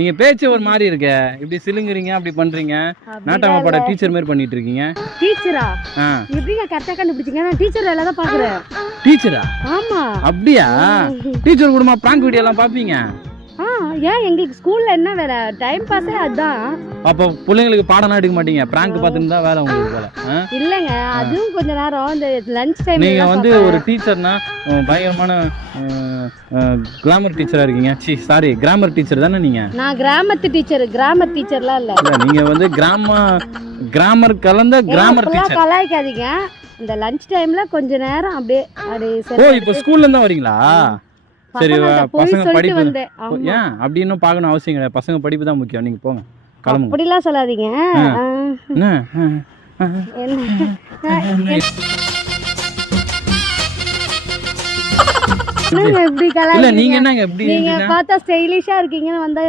நீங்க பேச்சு ஒரு மாதிரி இருக்கே, இப்படி சிலுங்குறீங்க அப்படி பண்றீங்க, நாட்டாம பட டீச்சர் மாதிரி பண்ணிட்டு இருக்கீங்க. டீச்சரா? எப்படிங்க கரெக்டா கண்டுபிடிச்சீங்க? நான் டீச்சர் வேலை தான் பாக்குறேன். டீச்சரா? ஆமா. அப்படியா? டீச்சர் கூடமா பிராங்க் வீடியோ எல்லாம் பாப்பீங்க? ஏன் எங்களுக்கு ஸ்கூல்ல என்ன வேலை? டைம் பாஸே அதான். அப்ப பிள்ளைங்களுக்கு பாடம் எடுக்க மாட்டீங்க, பிராங்க் பார்த்துட்டு தான் வேலை உங்களுக்கு வேலை? இல்லங்க, அதுவும் கொஞ்ச நேரம் இந்த லஞ்ச் டைம். நீங்க வந்து ஒரு டீச்சர்னா பயங்கரமான கிராமர் டீச்சரா இருக்கீங்க. சாரி, கிராமர் டீச்சர் தானே நீங்க? நான் கிராமத்து டீச்சர், கிராமர் டீச்சர்லாம் இல்ல. நீங்க வந்து கிராமர் கலந்த கிராமர் டீச்சர். கலாய்க்காதீங்க. இந்த லஞ்ச் டைம்ல கொஞ்ச நேரம் அப்படியே ஓ, இப்போ ஸ்கூல்ல இருந்து வரீங்களா? சரி, பசங்க படிப்பு ஏன் அப்படி இன்னும் பார்க்கணும் அவசியம் கிடையாது, பசங்க படிப்பு தான் முக்கியம். நீங்க போங்க, கிளம்புங்க. அப்படிலாம் சொல்லாதீங்க. நீங்க பார்த்தா ஸ்டைலிஷா இருக்கீங்கன்னு வந்தா